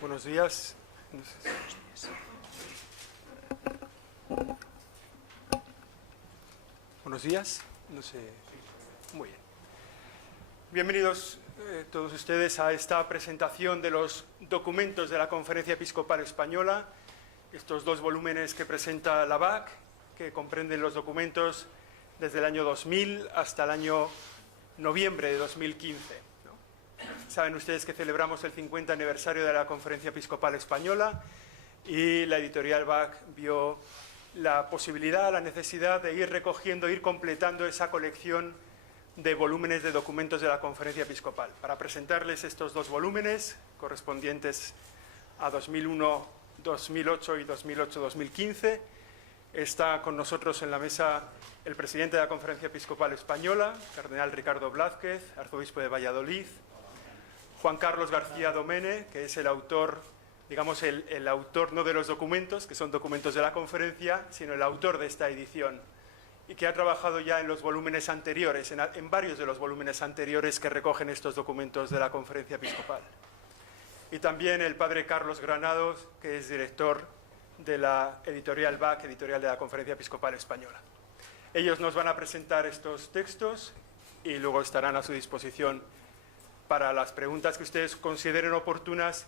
Buenos días. Buenos días. No sé. Muy bien. Bienvenidos todos ustedes a esta presentación de los documentos de la Conferencia Episcopal Española. Estos dos volúmenes que presenta la BAC, que comprenden los documentos desde el año 2000 hasta el año noviembre de 2015. Saben ustedes que celebramos el 50 aniversario de la Conferencia Episcopal Española y la editorial BAC vio la posibilidad, la necesidad de ir recogiendo, ir completando esa colección de volúmenes de documentos de la Conferencia Episcopal. Para presentarles estos dos volúmenes correspondientes a 2001, 2008 y 2008-2015, está con nosotros en la mesa el presidente de la Conferencia Episcopal Española, Cardenal Ricardo Blázquez, arzobispo de Valladolid, Juan Carlos García Domene, que es el autor, digamos, el autor no de los documentos, que son documentos de la conferencia, sino el autor de esta edición, y que ha trabajado ya en los volúmenes anteriores, en varios de los volúmenes anteriores que recogen estos documentos de la Conferencia Episcopal. Y también el padre Carlos Granados, que es director de la editorial BAC, editorial de la Conferencia Episcopal Española. Ellos nos van a presentar estos textos y luego estarán a su disposición para las preguntas que ustedes consideren oportunas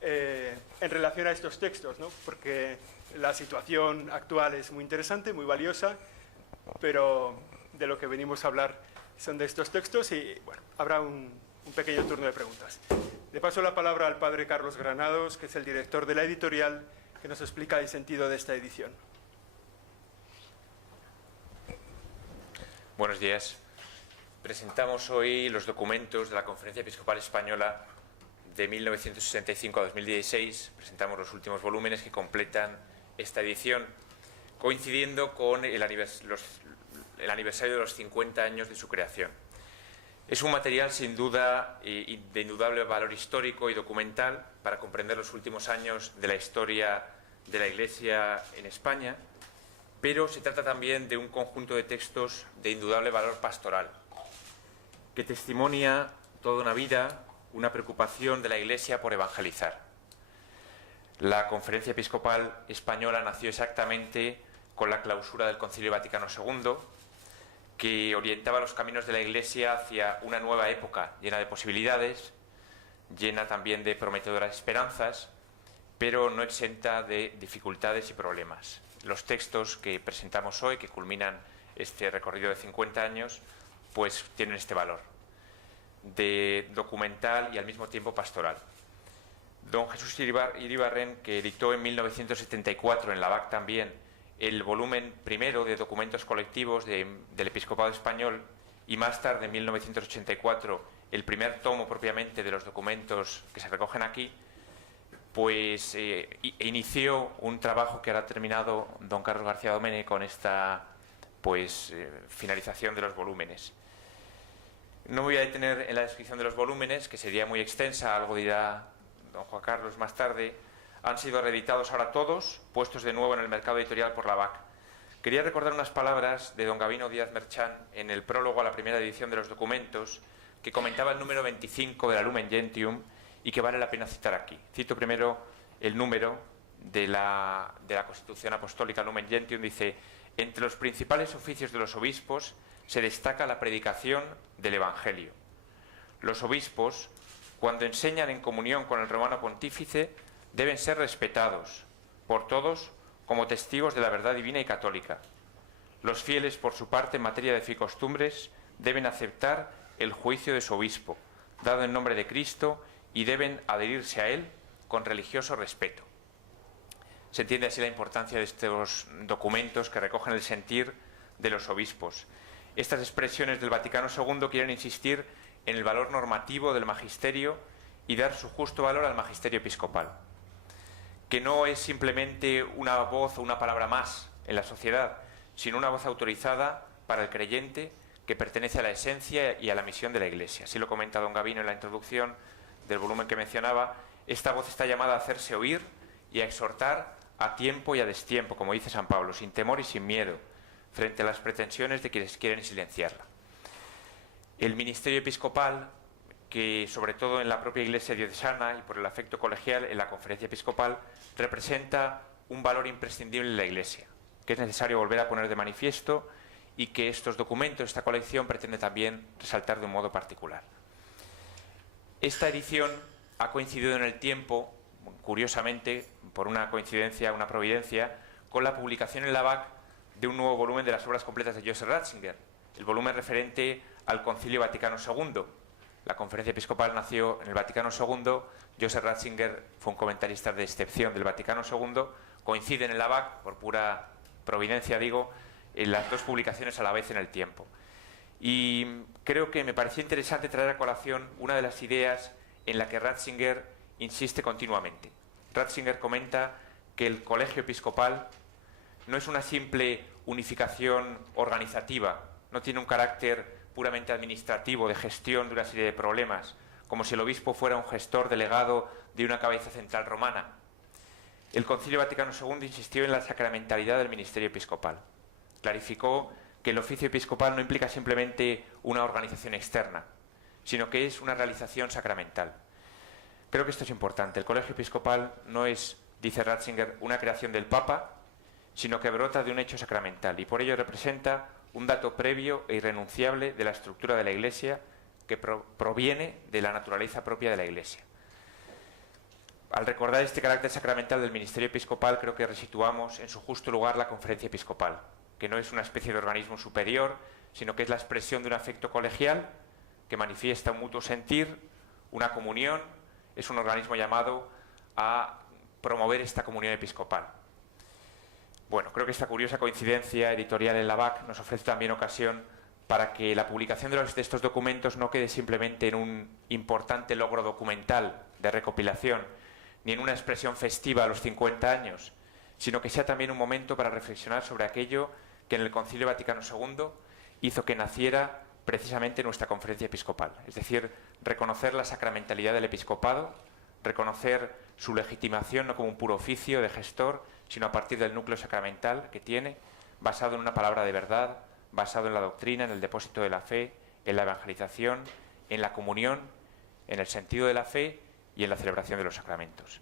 en relación a estos textos, ¿no? Porque la situación actual es muy interesante, muy valiosa, pero de lo que venimos a hablar son de estos textos y, bueno, habrá un pequeño turno de preguntas. Le paso la palabra al padre Carlos Granados, que es el director de la editorial, que nos explica el sentido de esta edición. Buenos días. Presentamos hoy los documentos de la Conferencia Episcopal Española de 1965 a 2016. Presentamos los últimos volúmenes que completan esta edición, coincidiendo con el aniversario de los 50 años de su creación. Es un material sin duda de indudable valor histórico y documental para comprender los últimos años de la historia de la Iglesia en España, pero se trata también de un conjunto de textos de indudable valor pastoral, que testimonia toda una vida, una preocupación de la Iglesia por evangelizar. La Conferencia Episcopal Española nació exactamente con la clausura del Concilio Vaticano II, que orientaba los caminos de la Iglesia hacia una nueva época llena de posibilidades, llena también de prometedoras esperanzas, pero no exenta de dificultades y problemas. Los textos que presentamos hoy, que culminan este recorrido de 50 años, pues tienen este valor de documental y al mismo tiempo pastoral. Don Jesús Iribarren, que dictó en 1974 en la BAC también el volumen primero de documentos colectivos del Episcopado Español y más tarde, en 1984, el primer tomo propiamente de los documentos que se recogen aquí, pues inició un trabajo que ahora ha terminado don Carlos García Domene con esta finalización de los volúmenes. No me voy a detener en la descripción de los volúmenes, que sería muy extensa, algo dirá don Juan Carlos más tarde. Han sido reeditados ahora todos, puestos de nuevo en el mercado editorial por la BAC. Quería recordar unas palabras de don Gabino Díaz Merchán en el prólogo a la primera edición de los documentos, que comentaba el número 25 de la Lumen Gentium y que vale la pena citar aquí. Cito primero el número de la Constitución Apostólica Lumen Gentium. Dice: entre los principales oficios de los obispos se destaca la predicación del Evangelio. Los obispos, cuando enseñan en comunión con el romano pontífice, deben ser respetados por todos como testigos de la verdad divina y católica. Los fieles, por su parte, en materia de fe y costumbres, deben aceptar el juicio de su obispo, dado en nombre de Cristo, y deben adherirse a él con religioso respeto. Se entiende así la importancia de estos documentos que recogen el sentir de los obispos. Estas expresiones del Vaticano II quieren insistir en el valor normativo del magisterio y dar su justo valor al magisterio episcopal, que no es simplemente una voz o una palabra más en la sociedad, sino una voz autorizada para el creyente que pertenece a la esencia y a la misión de la Iglesia. Así lo comenta don Gabino en la introducción del volumen que mencionaba. Esta voz está llamada a hacerse oír y a exhortar a tiempo y a destiempo, como dice San Pablo, sin temor y sin miedo, frente a las pretensiones de quienes quieren silenciarla. El ministerio episcopal que, sobre todo en la propia Iglesia diocesana y por el afecto colegial en la Conferencia Episcopal, representa un valor imprescindible en la Iglesia, que es necesario volver a poner de manifiesto y que estos documentos, esta colección, pretende también resaltar de un modo particular. Esta edición ha coincidido en el tiempo, curiosamente, por una coincidencia, una providencia, con la publicación en la BAC de un nuevo volumen de las obras completas de Joseph Ratzinger, el volumen referente al Concilio Vaticano II. La Conferencia Episcopal nació en el Vaticano II, Joseph Ratzinger fue un comentarista de excepción del Vaticano II, coinciden en la BAC, por pura providencia digo, en las dos publicaciones a la vez en el tiempo. Y creo que me pareció interesante traer a colación una de las ideas en la que Ratzinger insiste continuamente. Ratzinger comenta que el colegio episcopal no es una simple unificación organizativa, no tiene un carácter puramente administrativo de gestión de una serie de problemas, como si el obispo fuera un gestor delegado de una cabeza central romana. El Concilio Vaticano II insistió en la sacramentalidad del ministerio episcopal. Clarificó que el oficio episcopal no implica simplemente una organización externa, sino que es una realización sacramental. Creo que esto es importante. El colegio episcopal no es, dice Ratzinger, una creación del Papa, sino que brota de un hecho sacramental y por ello representa un dato previo e irrenunciable de la estructura de la Iglesia que proviene de la naturaleza propia de la Iglesia. Al recordar este carácter sacramental del ministerio episcopal, creo que resituamos en su justo lugar la Conferencia Episcopal, que no es una especie de organismo superior, sino que es la expresión de un afecto colegial que manifiesta un mutuo sentir, una comunión, es un organismo llamado a promover esta comunión episcopal. Bueno, creo que esta curiosa coincidencia editorial en la BAC nos ofrece también ocasión para que la publicación de estos documentos no quede simplemente en un importante logro documental de recopilación, ni en una expresión festiva a los 50 años, sino que sea también un momento para reflexionar sobre aquello que en el Concilio Vaticano II hizo que naciera precisamente nuestra Conferencia Episcopal, es decir, reconocer la sacramentalidad del episcopado, reconocer su legitimación no como un puro oficio de gestor, sino a partir del núcleo sacramental que tiene, basado en una palabra de verdad, basado en la doctrina, en el depósito de la fe, en la evangelización, en la comunión, en el sentido de la fe y en la celebración de los sacramentos.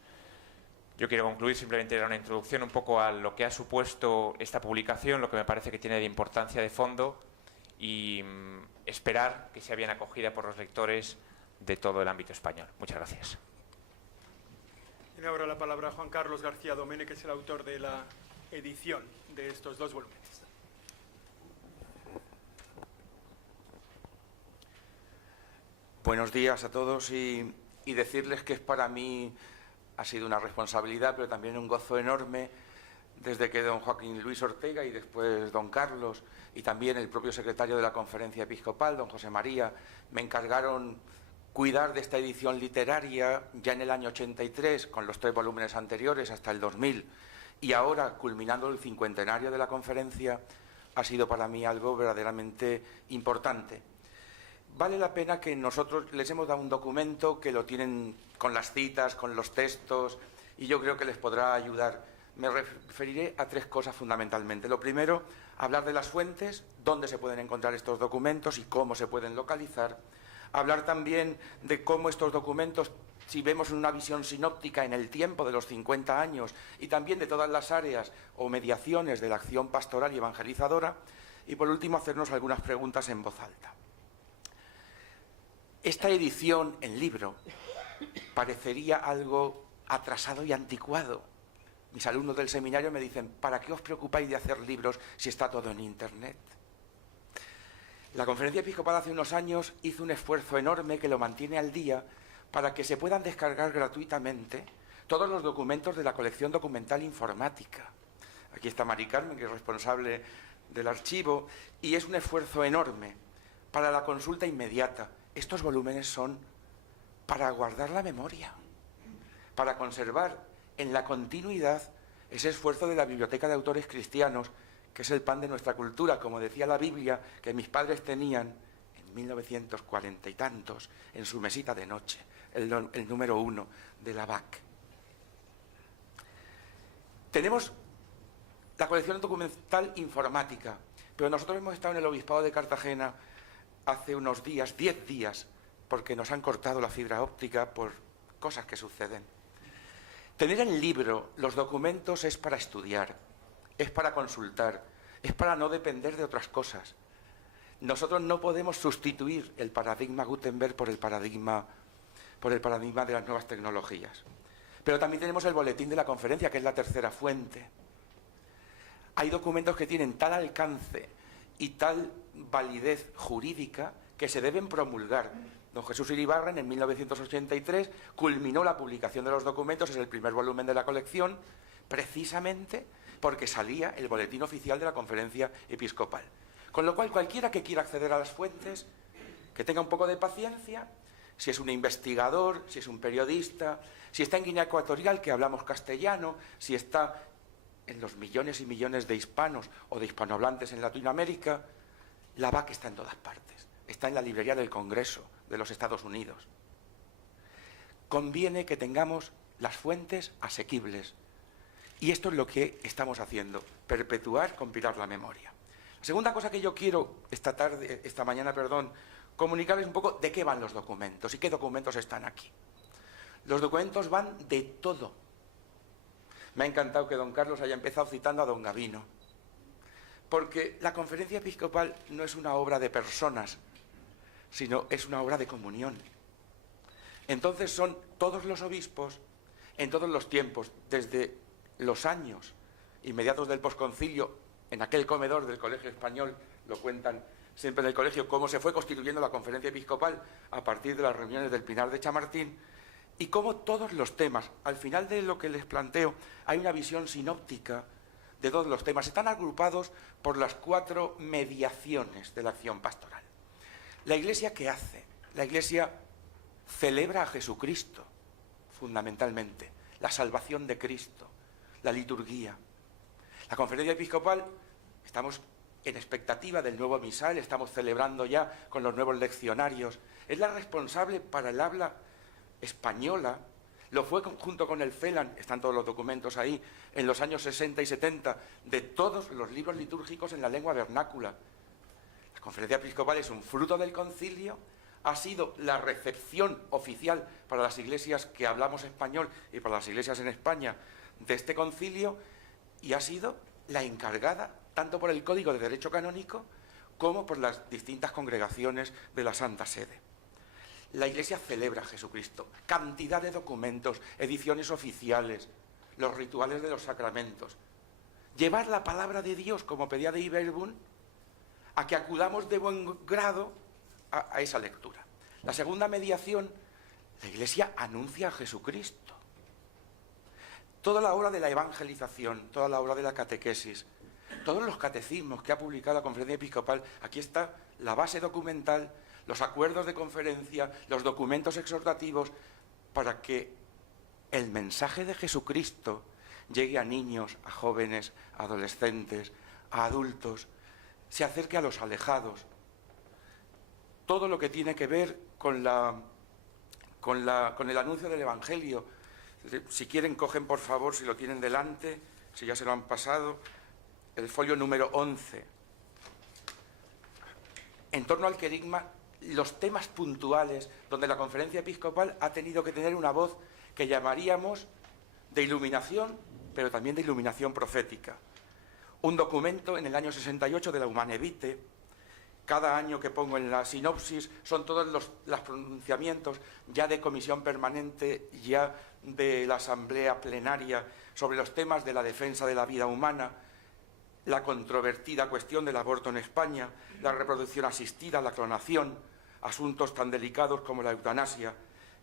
Yo quiero concluir simplemente era una introducción un poco a lo que ha supuesto esta publicación, lo que me parece que tiene de importancia de fondo y esperar que sea bien acogida por los lectores de todo el ámbito español. Muchas gracias. Tiene ahora la palabra Juan Carlos García Domene, que es el autor de la edición de estos dos volúmenes. Buenos días a todos y decirles que para mí ha sido una responsabilidad, pero también un gozo enorme desde que don Joaquín Luis Ortega y después don Carlos y también el propio secretario de la Conferencia Episcopal, don José María, me encargaron cuidar de esta edición literaria ya en el año 83, con los 3 volúmenes anteriores hasta el 2000, y ahora, culminando el 50enario de la conferencia, ha sido para mí algo verdaderamente importante. Vale la pena que nosotros les hemos dado un documento que lo tienen con las citas, con los textos, y yo creo que les podrá ayudar. Me referiré a 3 cosas fundamentalmente. Lo primero, hablar de las fuentes, dónde se pueden encontrar estos documentos y cómo se pueden localizar. Hablar también de cómo estos documentos, si vemos una visión sinóptica en el tiempo de los 50 años y también de todas las áreas o mediaciones de la acción pastoral y evangelizadora. Y por último, hacernos algunas preguntas en voz alta. Esta edición en libro parecería algo atrasado y anticuado. Mis alumnos del seminario me dicen, ¿para qué os preocupáis de hacer libros si está todo en Internet? La Conferencia Episcopal hace unos años hizo un esfuerzo enorme que lo mantiene al día para que se puedan descargar gratuitamente todos los documentos de la colección documental informática. Aquí está Mari Carmen, que es responsable del archivo, y es un esfuerzo enorme para la consulta inmediata. Estos volúmenes son para guardar la memoria, para conservar en la continuidad ese esfuerzo de la Biblioteca de Autores Cristianos, que es el pan de nuestra cultura, como decía la Biblia, que mis padres tenían en 1940 y tantos, en su mesita de noche, el número 1 de la BAC. Tenemos la colección documental informática, pero nosotros hemos estado en el Obispado de Cartagena hace unos días, 10 días, porque nos han cortado la fibra óptica por cosas que suceden. Tener el libro, los documentos, es para estudiar, es para consultar, es para no depender de otras cosas. Nosotros no podemos sustituir el paradigma Gutenberg por el paradigma de las nuevas tecnologías. Pero también tenemos el boletín de la conferencia, que es la tercera fuente. Hay documentos que tienen tal alcance y tal validez jurídica que se deben promulgar. Don Jesús Iribarren, en 1983, culminó la publicación de los documentos, es el primer volumen de la colección, precisamente porque salía el boletín oficial de la Conferencia Episcopal. Con lo cual, cualquiera que quiera acceder a las fuentes, que tenga un poco de paciencia, si es un investigador, si es un periodista, si está en Guinea Ecuatorial, que hablamos castellano, si está en los millones y millones de hispanos o de hispanohablantes en Latinoamérica, la BAC está en todas partes. Está en la librería del Congreso de los Estados Unidos. Conviene que tengamos las fuentes asequibles. Y esto es lo que estamos haciendo, perpetuar, compilar la memoria. La segunda cosa que yo quiero esta mañana, comunicarles un poco de qué van los documentos y qué documentos están aquí. Los documentos van de todo. Me ha encantado que don Carlos haya empezado citando a don Gavino, porque la Conferencia Episcopal no es una obra de personas, sino es una obra de comunión. Entonces son todos los obispos, en todos los tiempos, desde los años inmediatos del posconcilio, en aquel comedor del Colegio Español, lo cuentan siempre en el colegio, cómo se fue constituyendo la Conferencia Episcopal a partir de las reuniones del Pinar de Chamartín, y cómo todos los temas, al final de lo que les planteo, hay una visión sinóptica de todos los temas. Están agrupados por las 4 mediaciones de la acción pastoral. ¿La Iglesia qué hace? La Iglesia celebra a Jesucristo, fundamentalmente, la salvación de Cristo, la liturguía. La Conferencia Episcopal, estamos en expectativa del nuevo misal, estamos celebrando ya con los nuevos leccionarios. Es la responsable para el habla española, lo fue junto con el CELAN, están todos los documentos ahí, en los años 60 y 70, de todos los libros litúrgicos en la lengua vernácula. La Conferencia Episcopal es un fruto del concilio, ha sido la recepción oficial para las iglesias que hablamos español y para las iglesias en España de este concilio, y ha sido la encargada, tanto por el Código de Derecho Canónico como por las distintas congregaciones de la Santa Sede. La Iglesia celebra a Jesucristo, cantidad de documentos, ediciones oficiales, los rituales de los sacramentos. Llevar la palabra de Dios, como pedía de Iberbun, a que acudamos de buen grado a esa lectura. La segunda mediación, la Iglesia anuncia a Jesucristo. Toda la obra de la evangelización, toda la obra de la catequesis, todos los catecismos que ha publicado la Conferencia Episcopal, aquí está la base documental, los acuerdos de conferencia, los documentos exhortativos, para que el mensaje de Jesucristo llegue a niños, a jóvenes, a adolescentes, a adultos, se acerque a los alejados. Todo lo que tiene que ver con el anuncio del Evangelio. Si quieren, cogen por favor, si lo tienen delante, si ya se lo han pasado, el folio número 11. En torno al querigma, los temas puntuales donde la Conferencia Episcopal ha tenido que tener una voz que llamaríamos de iluminación, pero también de iluminación profética. Un documento en el año 68 de la Humane Vitae. Cada año que pongo en la sinopsis son todos los pronunciamientos ya de comisión permanente, ya de la asamblea plenaria sobre los temas de la defensa de la vida humana, la controvertida cuestión del aborto en España, la reproducción asistida, la clonación, asuntos tan delicados como la eutanasia.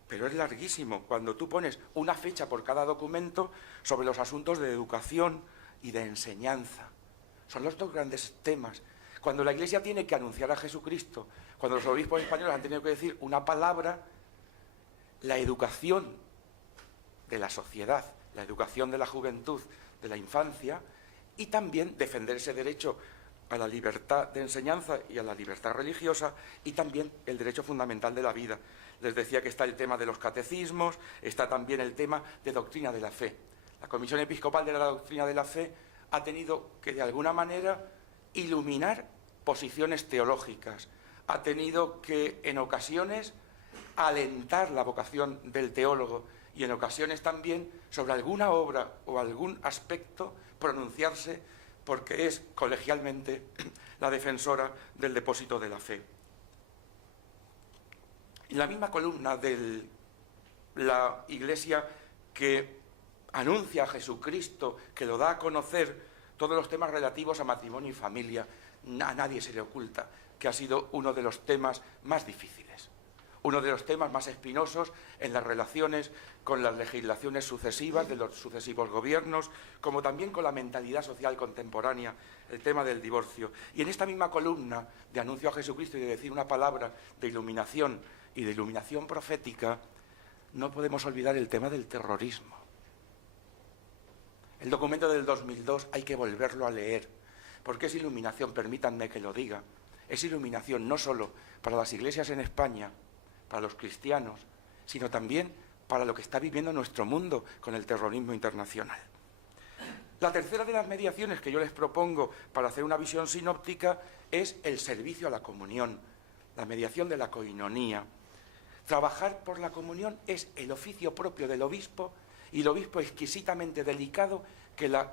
Pero es larguísimo cuando tú pones una fecha por cada documento sobre los asuntos de educación y de enseñanza. Son los 2 grandes temas. Cuando la Iglesia tiene que anunciar a Jesucristo, cuando los obispos españoles han tenido que decir una palabra, la educación de la sociedad, la educación de la juventud, de la infancia, y también defender ese derecho a la libertad de enseñanza y a la libertad religiosa, y también el derecho fundamental de la vida. Les decía que está el tema de los catecismos, está también el tema de doctrina de la fe. La Comisión Episcopal de la Doctrina de la Fe ha tenido que, de alguna manera, iluminar posiciones teológicas. Ha tenido que, en ocasiones, alentar la vocación del teólogo y en ocasiones también sobre alguna obra o algún aspecto pronunciarse porque es colegialmente la defensora del depósito de la fe. En la misma columna de la Iglesia que anuncia a Jesucristo, que lo da a conocer, todos los temas relativos a matrimonio y familia, a nadie se le oculta que ha sido uno de los temas más difíciles, uno de los temas más espinosos en las relaciones con las legislaciones sucesivas de los sucesivos gobiernos, como también con la mentalidad social contemporánea, el tema del divorcio. Y en esta misma columna de anuncio a Jesucristo y de decir una palabra de iluminación y de iluminación profética, no podemos olvidar el tema del terrorismo. El documento del 2002 hay que volverlo a leer, porque es iluminación, permítanme que lo diga, es iluminación no solo para las iglesias en España, para los cristianos, sino también para lo que está viviendo nuestro mundo con el terrorismo internacional. La tercera de las mediaciones que yo les propongo para hacer una visión sinóptica es el servicio a la comunión, la mediación de la coinonía. Trabajar por la comunión es el oficio propio del obispo y el obispo exquisitamente delicado que la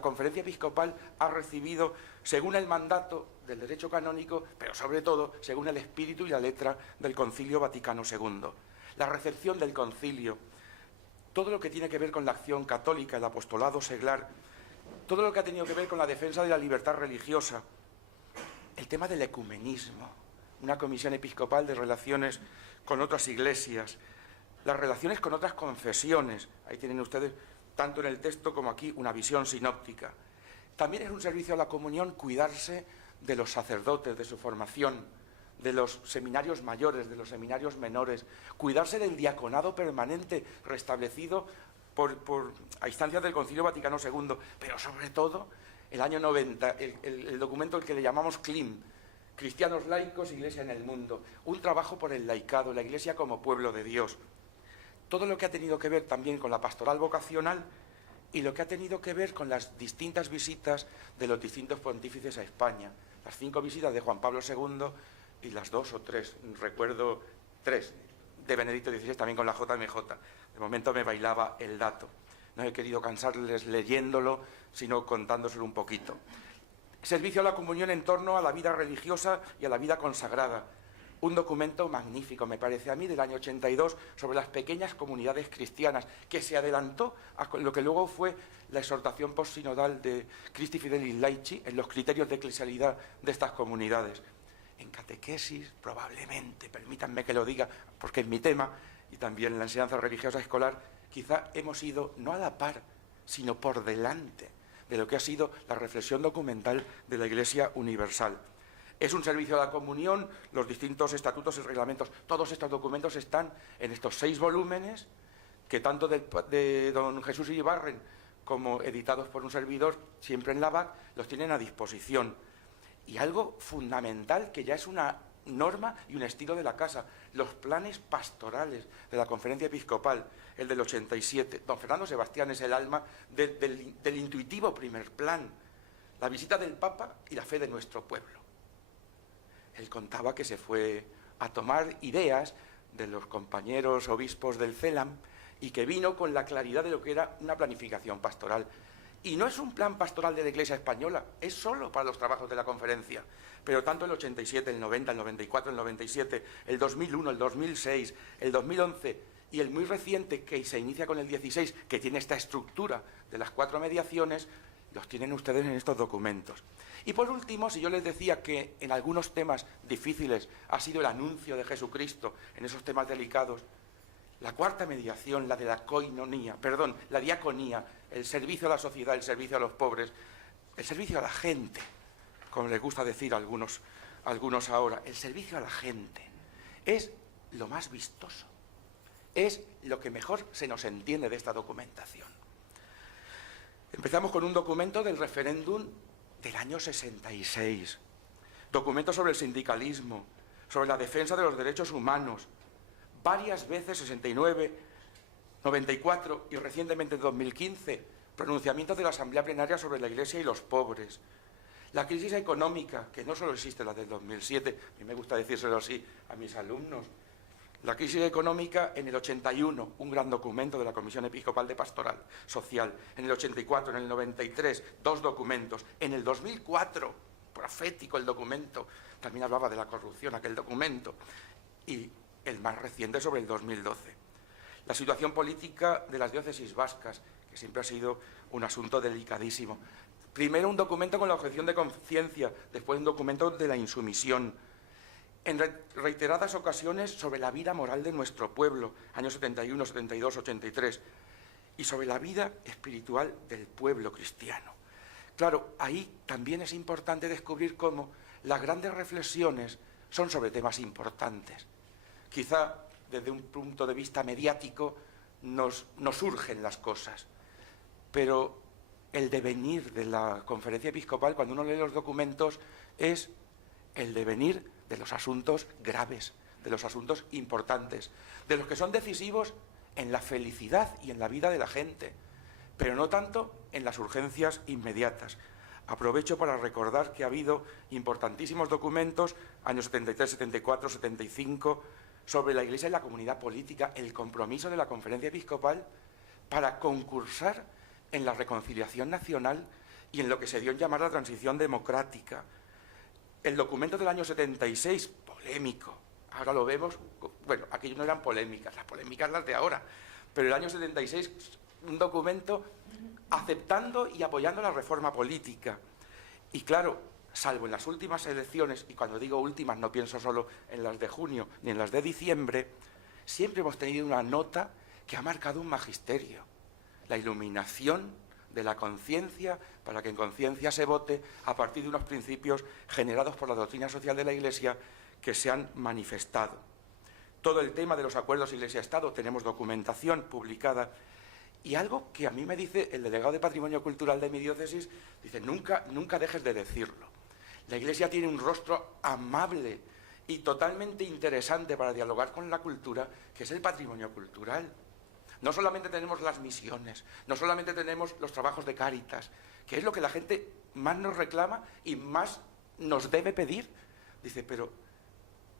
Conferencia Episcopal ha recibido según el mandato del derecho canónico, pero sobre todo según el espíritu y la letra del Concilio Vaticano II. La recepción del concilio, todo lo que tiene que ver con la acción católica, el apostolado seglar, todo lo que ha tenido que ver con la defensa de la libertad religiosa, el tema del ecumenismo, una comisión episcopal de relaciones con otras iglesias, las relaciones con otras confesiones, ahí tienen ustedes tanto en el texto como aquí una visión sinóptica. También es un servicio a la comunión cuidarse de los sacerdotes, de su formación, de los seminarios mayores, de los seminarios menores, cuidarse del diaconado permanente restablecido a instancias del Concilio Vaticano II, pero sobre todo el año 90, el documento al que le llamamos CLIM, Cristianos laicos, Iglesia en el mundo, un trabajo por el laicado, la Iglesia como pueblo de Dios. Todo lo que ha tenido que ver también con la pastoral vocacional y lo que ha tenido que ver con las distintas visitas de los distintos pontífices a España. Las 5 visitas de Juan Pablo II y las 2 o 3, recuerdo 3, de Benedicto XVI, también con la JMJ. De momento me bailaba el dato. No he querido cansarles leyéndolo, sino contándoselo un poquito. Servicio a la comunión en torno a la vida religiosa y a la vida consagrada. Un documento magnífico, me parece a mí, del año 82, sobre las pequeñas comunidades cristianas, que se adelantó a lo que luego fue la exhortación postsinodal de Christi Fidelis Laici en los criterios de eclesialidad de estas comunidades. En catequesis, probablemente, permítanme que lo diga, porque es mi tema, y también en la enseñanza religiosa escolar, quizá hemos ido no a la par, sino por delante de lo que ha sido la reflexión documental de la Iglesia Universal. Es un servicio a la comunión, los distintos estatutos y reglamentos, todos estos documentos están en estos 6 volúmenes que tanto de don Jesús Iribarren como editados por un servidor, siempre en la BAC, los tienen a disposición. Y algo fundamental que ya es una norma y un estilo de la Casa, los planes pastorales de la Conferencia Episcopal, el del 87. Don Fernando Sebastián es el alma del intuitivo primer plan, la visita del Papa y la fe de nuestro pueblo. Él contaba que se fue a tomar ideas de los compañeros obispos del CELAM y que vino con la claridad de lo que era una planificación pastoral. Y no es un plan pastoral de la Iglesia española, es solo para los trabajos de la conferencia. Pero tanto el 87, el 90, el 94, el 97, el 2001, el 2006, el 2011 y el muy reciente que se inicia con el 16, que tiene esta estructura de las 4 mediaciones, los tienen ustedes en estos documentos. Y por último, si yo les decía que en algunos temas difíciles ha sido el anuncio de Jesucristo, en esos temas delicados, la 4ª mediación, la de la coinonía, la diaconía, el servicio a la sociedad, el servicio a los pobres, el servicio a la gente, como les gusta decir a algunos ahora, el servicio a la gente, es lo más vistoso, es lo que mejor se nos entiende de esta documentación. Empezamos con un documento del referéndum del año 66, documento sobre el sindicalismo, sobre la defensa de los derechos humanos, varias veces 69, 94 y recientemente en 2015, pronunciamientos de la Asamblea Plenaria sobre la Iglesia y los pobres. La crisis económica, que no solo existe la del 2007, a mí me gusta decírselo así a mis alumnos, La crisis económica en el 81, un gran documento de la Comisión Episcopal de Pastoral Social. En el 84, en el 93, 2 documentos. En el 2004, profético el documento, también hablaba de la corrupción aquel documento. Y el más reciente sobre el 2012. La situación política de las diócesis vascas, que siempre ha sido un asunto delicadísimo. Primero un documento con la objeción de conciencia, después un documento de la insumisión. En reiteradas ocasiones sobre la vida moral de nuestro pueblo, años 71, 72, 83, y sobre la vida espiritual del pueblo cristiano. Claro, ahí también es importante descubrir cómo las grandes reflexiones son sobre temas importantes. Quizá desde un punto de vista mediático nos surgen las cosas, pero el devenir de la Conferencia Episcopal, cuando uno lee los documentos, es el devenir de los asuntos graves, de los asuntos importantes, de los que son decisivos en la felicidad y en la vida de la gente, pero no tanto en las urgencias inmediatas. Aprovecho para recordar que ha habido importantísimos documentos, años 73, 74, 75, sobre la Iglesia y la comunidad política, el compromiso de la Conferencia Episcopal para concursar en la reconciliación nacional y en lo que se dio en llamar la transición democrática. El documento del año 76, polémico, ahora lo vemos, bueno, aquellos no eran polémicas, las polémicas las de ahora, pero el año 76, un documento aceptando y apoyando la reforma política. Y claro, salvo en las últimas elecciones, y cuando digo últimas no pienso solo en las de junio ni en las de diciembre, siempre hemos tenido una nota que ha marcado un magisterio, la iluminación de la conciencia para que en conciencia se vote a partir de unos principios generados por la doctrina social de la Iglesia que se han manifestado. Todo el tema de los acuerdos Iglesia-Estado, tenemos documentación publicada. Y algo que a mí me dice el delegado de Patrimonio Cultural de mi diócesis, dice, nunca dejes de decirlo. La Iglesia tiene un rostro amable y totalmente interesante para dialogar con la cultura, que es el patrimonio cultural. No solamente tenemos las misiones, no solamente tenemos los trabajos de Cáritas, que es lo que la gente más nos reclama y más nos debe pedir. Dice, pero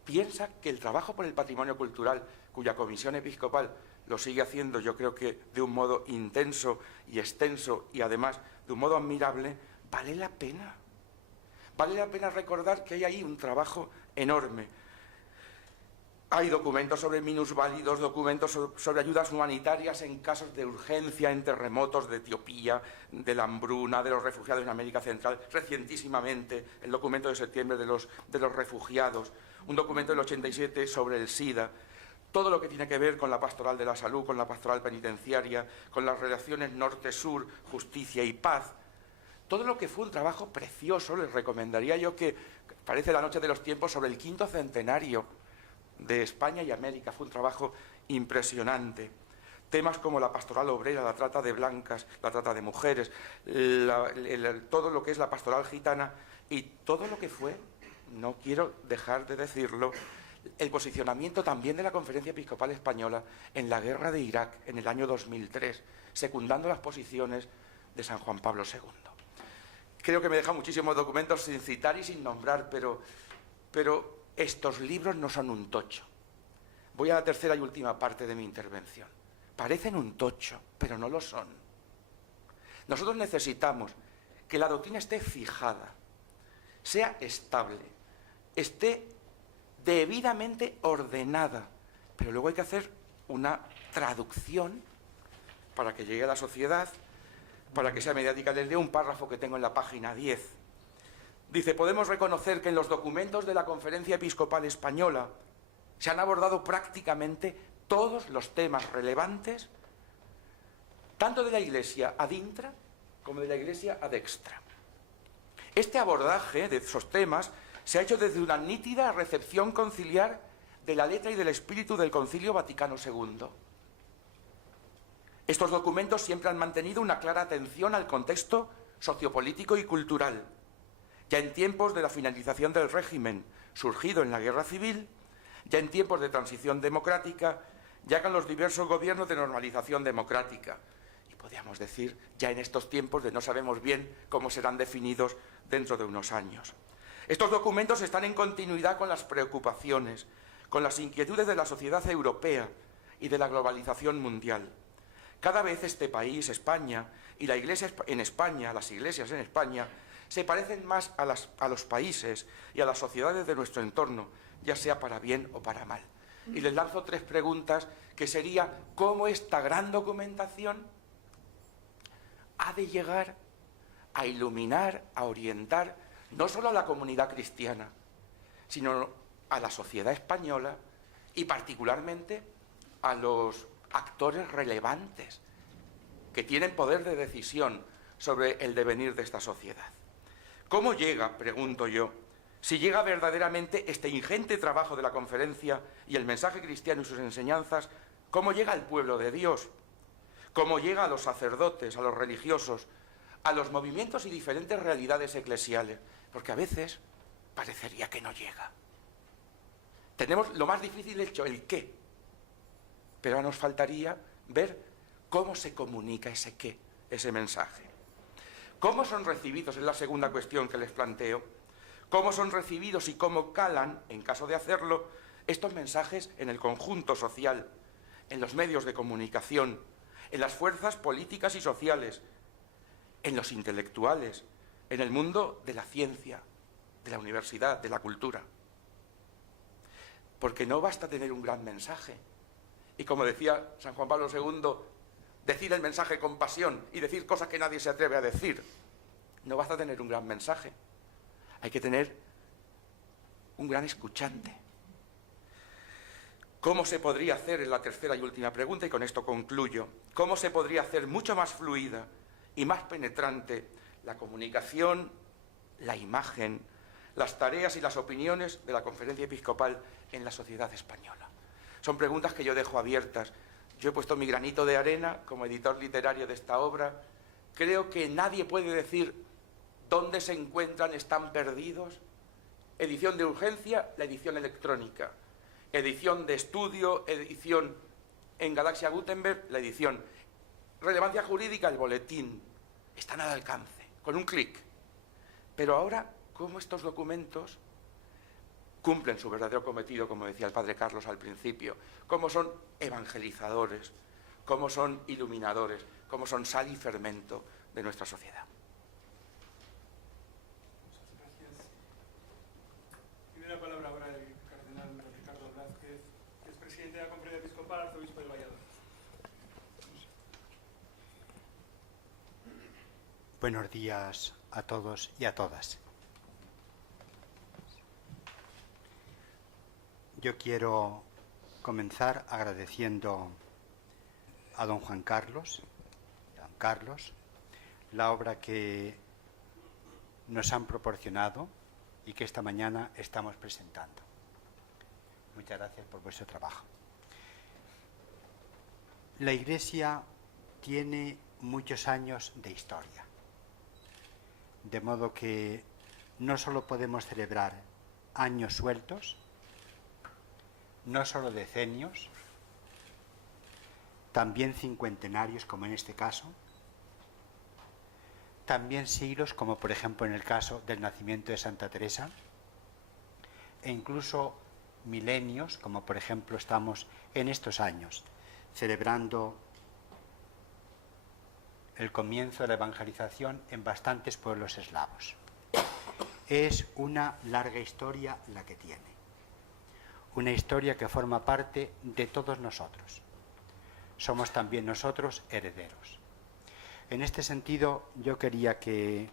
piensa que el trabajo por el patrimonio cultural, cuya Comisión Episcopal lo sigue haciendo, yo creo que de un modo intenso y extenso y además de un modo admirable, vale la pena. Vale la pena recordar que hay ahí un trabajo enorme. Hay documentos sobre minusválidos, documentos sobre ayudas humanitarias en casos de urgencia, en terremotos de Etiopía, de la hambruna, de los refugiados en América Central, recientísimamente el documento de septiembre de los refugiados, un documento del 87 sobre el SIDA, todo lo que tiene que ver con la pastoral de la salud, con la pastoral penitenciaria, con las relaciones norte-sur, justicia y paz. Todo lo que fue un trabajo precioso, les recomendaría yo que parece la noche de los tiempos sobre el 5º centenario de España y América. Fue un trabajo impresionante. Temas como la pastoral obrera, la trata de blancas, la trata de mujeres, todo lo que es la pastoral gitana y todo lo que fue, no quiero dejar de decirlo, el posicionamiento también de la Conferencia Episcopal Española en la guerra de Irak en el año 2003, secundando las posiciones de San Juan Pablo II. Creo que me deja muchísimos documentos sin citar y sin nombrar, pero estos libros no son un tocho. Voy a la tercera y última parte de mi intervención. Parecen un tocho, pero no lo son. Nosotros necesitamos que la doctrina esté fijada, sea estable, esté debidamente ordenada, pero luego hay que hacer una traducción para que llegue a la sociedad, para que sea mediática. Les leo un párrafo que tengo en la página 10. Dice, podemos reconocer que en los documentos de la Conferencia Episcopal Española se han abordado prácticamente todos los temas relevantes, tanto de la Iglesia ad intra como de la Iglesia ad extra. Este abordaje de esos temas se ha hecho desde una nítida recepción conciliar de la letra y del espíritu del Concilio Vaticano II. Estos documentos siempre han mantenido una clara atención al contexto sociopolítico y cultural. Ya en tiempos de la finalización del régimen surgido en la Guerra Civil, ya en tiempos de transición democrática, ya con los diversos gobiernos de normalización democrática. Y podríamos decir, ya en estos tiempos de no sabemos bien cómo serán definidos dentro de unos años. Estos documentos están en continuidad con las preocupaciones, con las inquietudes de la sociedad europea y de la globalización mundial. Cada vez este país, España, y la Iglesia en España, las iglesias en España, se parecen más a los países y a las sociedades de nuestro entorno, ya sea para bien o para mal. Y les lanzo 3 preguntas, que sería: ¿cómo esta gran documentación ha de llegar a iluminar, a orientar, no solo a la comunidad cristiana, sino a la sociedad española y particularmente a los actores relevantes que tienen poder de decisión sobre el devenir de esta sociedad? ¿Cómo llega, pregunto yo, si llega verdaderamente este ingente trabajo de la conferencia y el mensaje cristiano y sus enseñanzas, cómo llega al pueblo de Dios? ¿Cómo llega a los sacerdotes, a los religiosos, a los movimientos y diferentes realidades eclesiales? Porque a veces parecería que no llega. Tenemos lo más difícil hecho, el qué. Pero ahora nos faltaría ver cómo se comunica ese qué, ese mensaje. ¿Cómo son recibidos? Es la segunda cuestión que les planteo. ¿Cómo son recibidos y cómo calan, en caso de hacerlo, estos mensajes en el conjunto social, en los medios de comunicación, en las fuerzas políticas y sociales, en los intelectuales, en el mundo de la ciencia, de la universidad, de la cultura? Porque no basta tener un gran mensaje. Y como decía San Juan Pablo II, decir el mensaje con pasión y decir cosas que nadie se atreve a decir. No basta tener un gran mensaje. Hay que tener un gran escuchante. ¿Cómo se podría hacer, es la tercera y última pregunta, y con esto concluyo, cómo se podría hacer mucho más fluida y más penetrante la comunicación, la imagen, las tareas y las opiniones de la Conferencia Episcopal en la sociedad española? Son preguntas que yo dejo abiertas. Yo he puesto mi granito de arena como editor literario de esta obra. Creo que nadie puede decir dónde se encuentran, están perdidos. Edición de urgencia, la edición electrónica. Edición de estudio, edición en Galaxia Gutenberg, la edición. Relevancia jurídica, el boletín. Están al alcance, con un clic. Pero ahora, ¿cómo estos documentos cumplen su verdadero cometido, como decía el padre Carlos al principio? ¿Cómo son evangelizadores? ¿Cómo son iluminadores? ¿Cómo son sal y fermento de nuestra sociedad? Muchas gracias. Tiene la palabra ahora el cardenal Ricardo Blázquez, que es presidente de la Conferencia Episcopal, arzobispo de Valladolid. Buenos días a todos y a todas. Yo quiero comenzar agradeciendo a don Juan Carlos, la obra que nos han proporcionado y que esta mañana estamos presentando. Muchas gracias por vuestro trabajo. La Iglesia tiene muchos años de historia, de modo que no solo podemos celebrar años sueltos, no solo decenios, también cincuentenarios, como en este caso, también siglos, como por ejemplo en el caso del nacimiento de Santa Teresa, e incluso milenios, como por ejemplo estamos en estos años, celebrando el comienzo de la evangelización en bastantes pueblos eslavos. Es una larga historia la que tiene. Una historia que forma parte de todos nosotros. Somos también nosotros herederos. En este sentido, yo quería que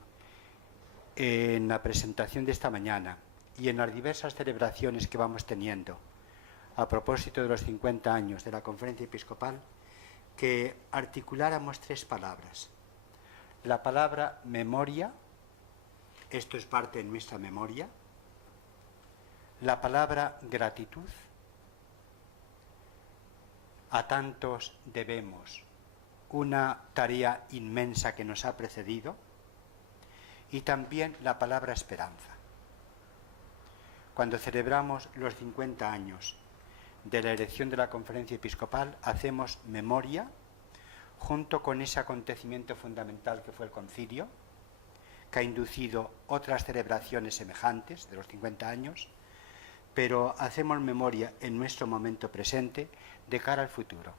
en la presentación de esta mañana y en las diversas celebraciones que vamos teniendo a propósito de los 50 años de la Conferencia Episcopal, que articuláramos 3 palabras. La palabra memoria, esto es parte de nuestra memoria. La palabra gratitud, a tantos debemos una tarea inmensa que nos ha precedido, y también la palabra esperanza. Cuando celebramos los 50 años de la elección de la Conferencia Episcopal, hacemos memoria junto con ese acontecimiento fundamental que fue el concilio, que ha inducido otras celebraciones semejantes de los 50 años, pero hacemos memoria en nuestro momento presente de cara al futuro.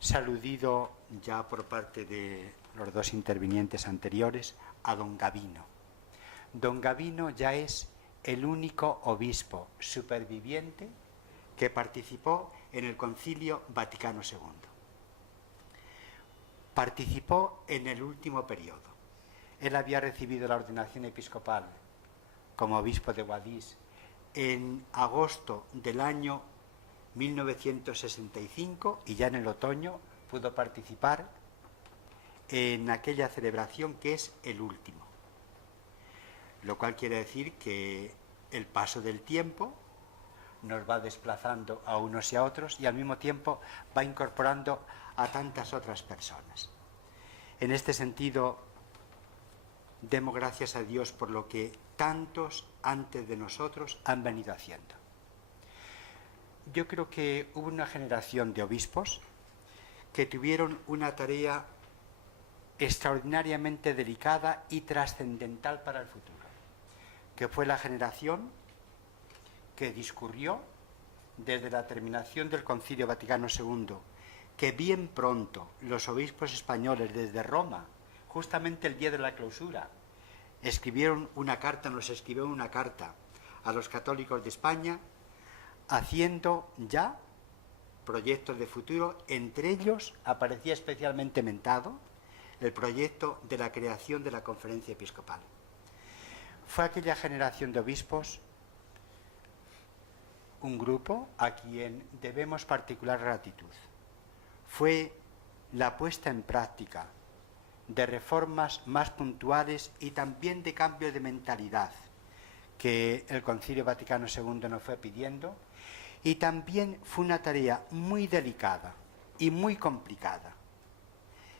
Saludido ya por parte de los dos intervinientes anteriores a don Gavino. Don Gavino ya es el único obispo superviviente que participó en el Concilio Vaticano II. Participó en el último periodo. Él había recibido la ordenación episcopal como obispo de Guadix en agosto del año 1965 y ya en el otoño pudo participar en aquella celebración que es el último. Lo cual quiere decir que el paso del tiempo nos va desplazando a unos y a otros y al mismo tiempo va incorporando a tantas otras personas. En este sentido, demos gracias a Dios por lo que tantos antes de nosotros han venido haciendo. Yo creo que hubo una generación de obispos que tuvieron una tarea extraordinariamente delicada y trascendental para el futuro, que fue la generación que discurrió desde la terminación del Concilio Vaticano II, que bien pronto los obispos españoles desde Roma, justamente el día de la clausura, nos escribieron una carta a los católicos de España, haciendo ya proyectos de futuro. Entre ellos aparecía especialmente mentado el proyecto de la creación de la Conferencia Episcopal. Fue aquella generación de obispos un grupo a quien debemos particular gratitud. Fue la puesta en práctica de reformas más puntuales y también de cambio de mentalidad que el Concilio Vaticano II nos fue pidiendo, y también fue una tarea muy delicada y muy complicada,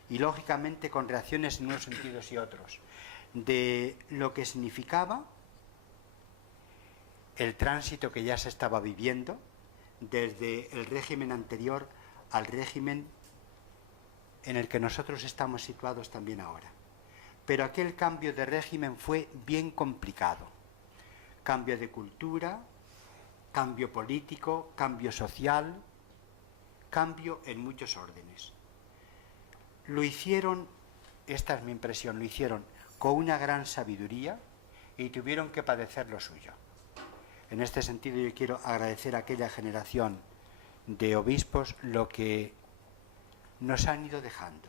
y lógicamente con reacciones en unos sentidos y otros, de lo que significaba el tránsito que ya se estaba viviendo desde el régimen anterior al régimen en el que nosotros estamos situados también ahora. Pero aquel cambio de régimen fue bien complicado. Cambio de cultura, cambio político, cambio social, cambio en muchos órdenes. Lo hicieron, esta es mi impresión, lo hicieron con una gran sabiduría y tuvieron que padecer lo suyo. En este sentido yo quiero agradecer a aquella generación de obispos lo que nos han ido dejando.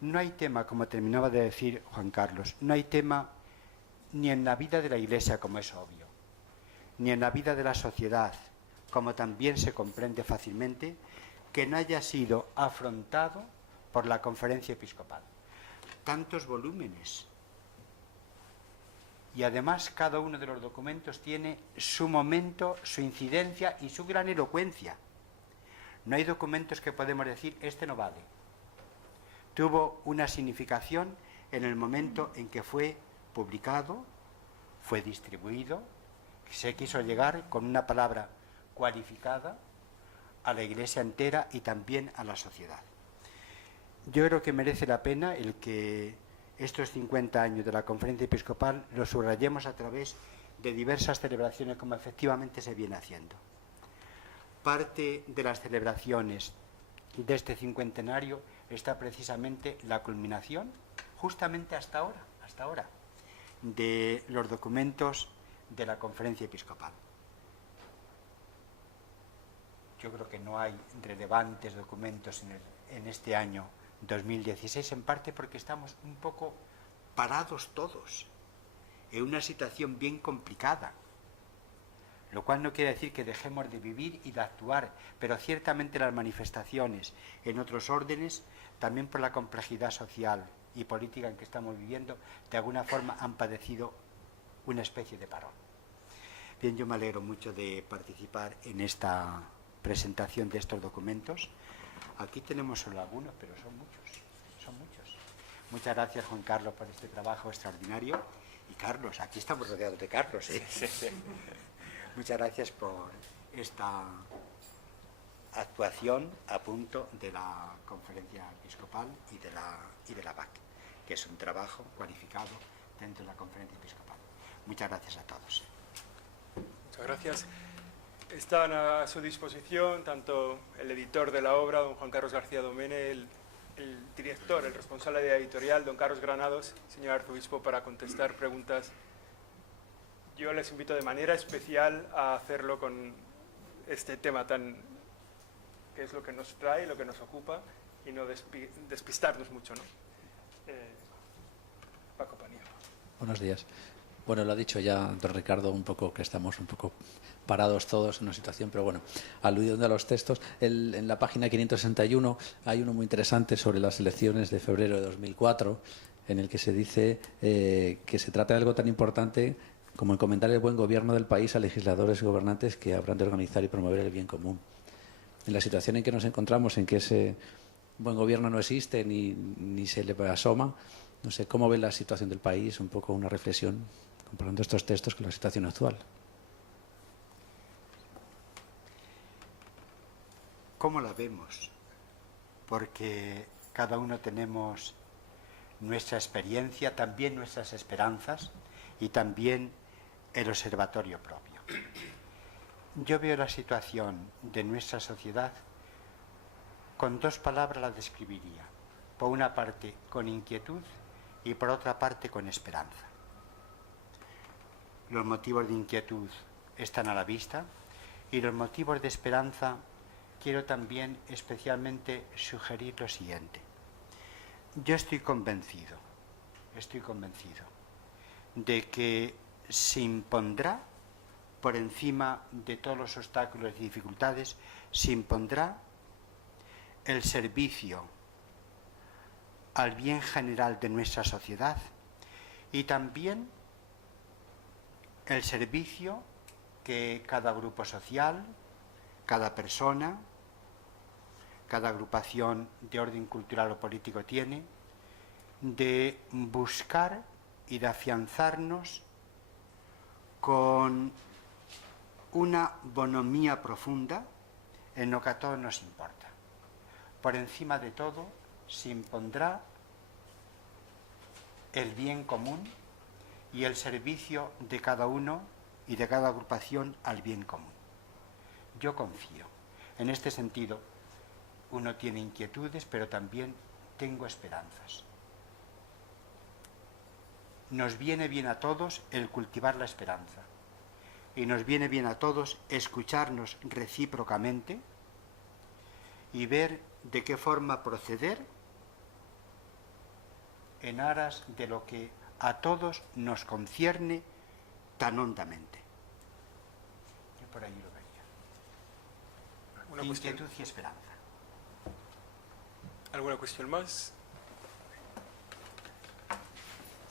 No hay tema, como terminaba de decir Juan Carlos, no hay tema ni en la vida de la Iglesia, como es obvio, ni en la vida de la sociedad, como también se comprende fácilmente, que no haya sido afrontado por la Conferencia Episcopal. Tantos volúmenes. Y además cada uno de los documentos tiene su momento, su incidencia y su gran elocuencia. No hay documentos que podemos decir, este no vale. Tuvo una significación en el momento en que fue publicado, fue distribuido, se quiso llegar con una palabra cualificada a la Iglesia entera y también a la sociedad. Yo creo que merece la pena el que estos 50 años de la Conferencia Episcopal los subrayemos a través de diversas celebraciones, como efectivamente se viene haciendo. Parte de las celebraciones de este cincuentenario está precisamente la culminación, justamente hasta ahora, de los documentos de la Conferencia Episcopal. Yo creo que no hay relevantes documentos en este año 2016, en parte porque estamos un poco parados todos, en una situación bien complicada, lo cual no quiere decir que dejemos de vivir y de actuar, pero ciertamente las manifestaciones en otros órdenes, también por la complejidad social y política en que estamos viviendo, de alguna forma han padecido una especie de parón. Bien, yo me alegro mucho de participar en esta presentación de estos documentos. Aquí tenemos solo algunos, pero son muchos. Muchas gracias, Juan Carlos, por este trabajo extraordinario. Y Carlos, aquí estamos rodeados de Carlos, ¿eh? Sí. Muchas gracias por esta actuación a punto de la Conferencia Episcopal y de la BAC, que es un trabajo cualificado dentro de la Conferencia Episcopal. Muchas gracias a todos. Muchas gracias. Están a su disposición tanto el editor de la obra, don Juan Carlos García Domene, el director, el responsable de la editorial, don Carlos Granados, señor arzobispo, para contestar preguntas. Yo les invito de manera especial a hacerlo con este tema que es lo que nos trae, lo que nos ocupa, y no despistarnos mucho, ¿no? Paco Paniagua. Buenos días. Bueno, lo ha dicho ya don Ricardo un poco, que estamos un poco parados todos en una situación, pero bueno, aludiendo a los textos, en la página 561 hay uno muy interesante sobre las elecciones de febrero de 2004, en el que se dice que se trata de algo tan importante como encomendar el buen gobierno del país a legisladores y gobernantes que habrán de organizar y promover el bien común. En la situación en que nos encontramos, en que ese buen gobierno no existe ni se le asoma, no sé, ¿cómo ve la situación del país? Un poco una reflexión comparando estos textos con la situación actual. ¿Cómo la vemos? Porque cada uno tenemos nuestra experiencia, también nuestras esperanzas y también el observatorio propio. Yo veo la situación de nuestra sociedad, con dos palabras la describiría. Por una parte, con inquietud, y por otra parte, con esperanza. Los motivos de inquietud están a la vista y los motivos de esperanza quiero también especialmente sugerir lo siguiente. Yo estoy convencido de que se impondrá por encima de todos los obstáculos y dificultades, se impondrá el servicio al bien general de nuestra sociedad y también el servicio que cada grupo social, cada persona, cada agrupación de orden cultural o político tiene, de buscar y de afianzarnos con una bonomía profunda en lo que a todos nos importa. Por encima de todo se impondrá el bien común y el servicio de cada uno y de cada agrupación al bien común. Yo confío. En este sentido, uno tiene inquietudes, pero también tengo esperanzas. Nos viene bien a todos el cultivar la esperanza y nos viene bien a todos escucharnos recíprocamente y ver de qué forma proceder en aras de lo que a todos nos concierne tan hondamente. Yo por ahí lo vería. Inquietud y esperanza. ¿Alguna cuestión más?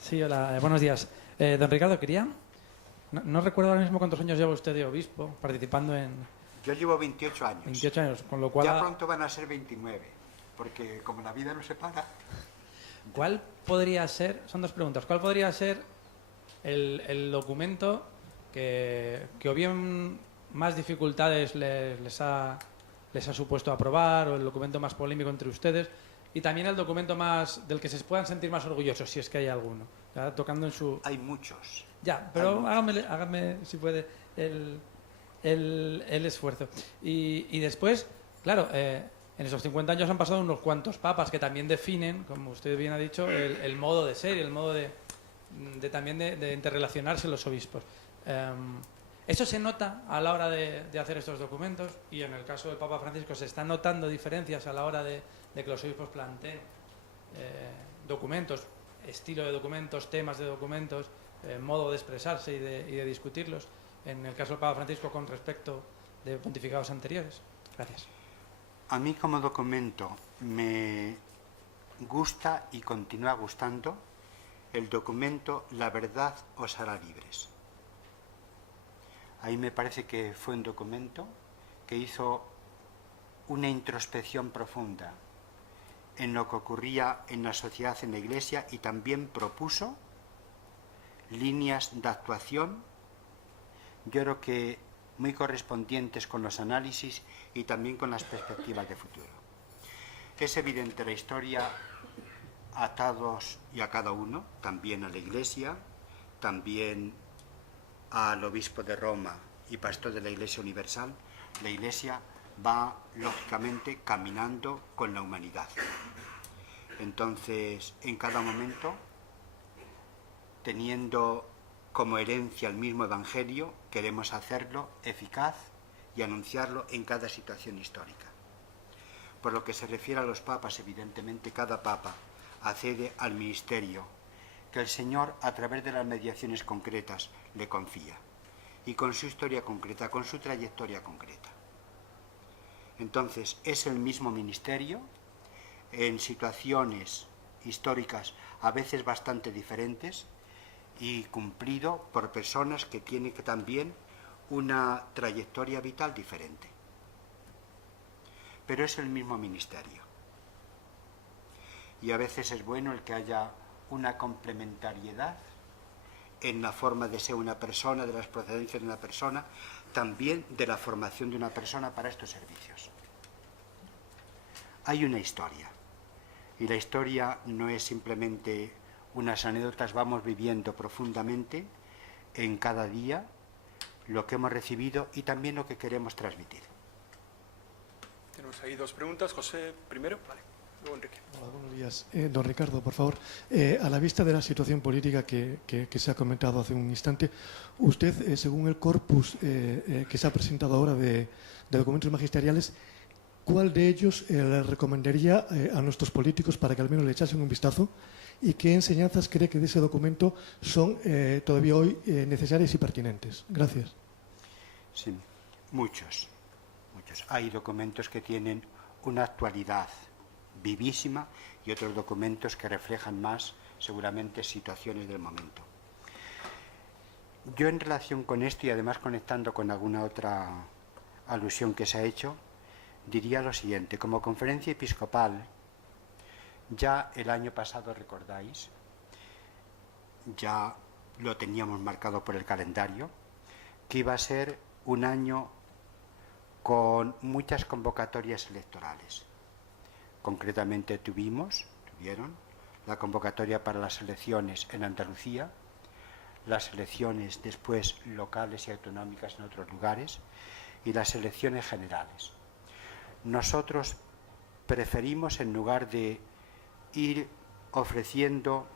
Sí, hola, buenos días. Don Ricardo, quería... No recuerdo ahora mismo cuántos años lleva usted de obispo participando en... Yo llevo 28 años. 28 años, con lo cual... Ya pronto van a ser 29, porque como la vida no se para... ¿Cuál podría ser, son dos preguntas, cuál podría ser el documento que o bien más dificultades les ha supuesto aprobar, o el documento más polémico entre ustedes, y también el documento más del que se puedan sentir más orgullosos, si es que hay alguno, ya tocando en su... Hay muchos. Ya, pero hágame si puede el esfuerzo. Y después, claro, en esos 50 años han pasado unos cuantos papas que también definen, como usted bien ha dicho, el modo de ser, el modo de también de interrelacionarse los obispos. Eso se nota a la hora de hacer estos documentos, y en el caso del Papa Francisco se están notando diferencias a la hora de que los obispos planteen documentos, estilo de documentos, temas de documentos, modo de expresarse y de discutirlos, en el caso del Papa Francisco con respecto de pontificados anteriores. Gracias. A mí como documento me gusta y continúa gustando el documento La verdad os hará libres. Ahí me parece que fue un documento que hizo una introspección profunda en lo que ocurría en la sociedad, en la Iglesia, y también propuso líneas de actuación, yo creo que muy correspondientes con los análisis y también con las perspectivas de futuro. Es evidente la historia a todos y a cada uno, también a la Iglesia, también al obispo de Roma y pastor de la Iglesia Universal, la Iglesia va lógicamente caminando con la humanidad. Entonces, en cada momento, teniendo como herencia el mismo Evangelio, queremos hacerlo eficaz y anunciarlo en cada situación histórica. Por lo que se refiere a los papas, evidentemente cada papa accede al ministerio que el Señor, a través de las mediaciones concretas, le confía, y con su historia concreta, con su trayectoria concreta. Entonces, es el mismo ministerio, en situaciones históricas a veces bastante diferentes, y cumplido por personas que tienen también una trayectoria vital diferente. Pero es el mismo ministerio. Y a veces es bueno el que haya una complementariedad en la forma de ser una persona, de las procedencias de una persona, también de la formación de una persona para estos servicios. Hay una historia, y la historia no es simplemente unas anécdotas, vamos viviendo profundamente en cada día lo que hemos recibido y también lo que queremos transmitir. Tenemos ahí dos preguntas. José primero, vale. Luego Enrique. Hola, buenos días. Don Ricardo, por favor, a la vista de la situación política que se ha comentado hace un instante, usted, según el corpus que se ha presentado ahora de documentos magisteriales, ¿cuál de ellos le recomendaría a nuestros políticos para que al menos le echasen un vistazo? ¿Y qué enseñanzas cree que de ese documento son todavía hoy necesarias y pertinentes? Gracias. Sí, muchos. Hay documentos que tienen una actualidad vivísima y otros documentos que reflejan más, seguramente, situaciones del momento. Yo, en relación con esto y además conectando con alguna otra alusión que se ha hecho, diría lo siguiente. Como conferencia episcopal, ya el año pasado, recordáis, ya lo teníamos marcado por el calendario, que iba a ser un año con muchas convocatorias electorales. Concretamente tuvieron la convocatoria para las elecciones en Andalucía, las elecciones después locales y autonómicas en otros lugares y las elecciones generales. Nosotros preferimos, en lugar de ir ofreciendo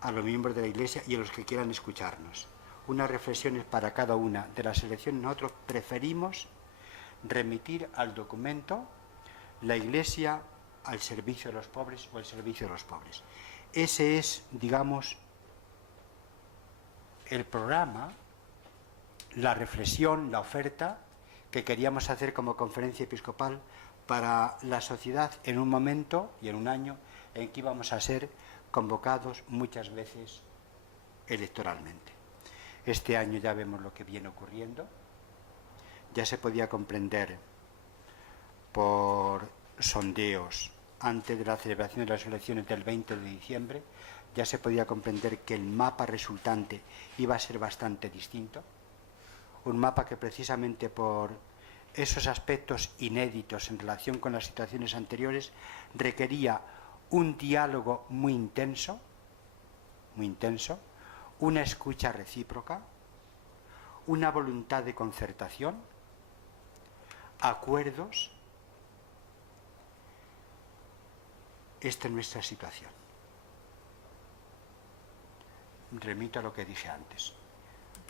a los miembros de la Iglesia y a los que quieran escucharnos unas reflexiones para cada una de las elecciones, nosotros preferimos remitir al documento la Iglesia al servicio de los pobres o el servicio de los pobres. Ese es, digamos, el programa, la reflexión, la oferta que queríamos hacer como conferencia episcopal para la sociedad en un momento y en un año en que íbamos a ser convocados muchas veces electoralmente. Este año ya vemos lo que viene ocurriendo. Ya se podía comprender por sondeos antes de la celebración de las elecciones del 20 de diciembre, ya se podía comprender que el mapa resultante iba a ser bastante distinto. Un mapa que precisamente por esos aspectos inéditos en relación con las situaciones anteriores requería un diálogo muy intenso, una escucha recíproca, una voluntad de concertación, acuerdos. Esta es nuestra situación. Remito a lo que dije antes.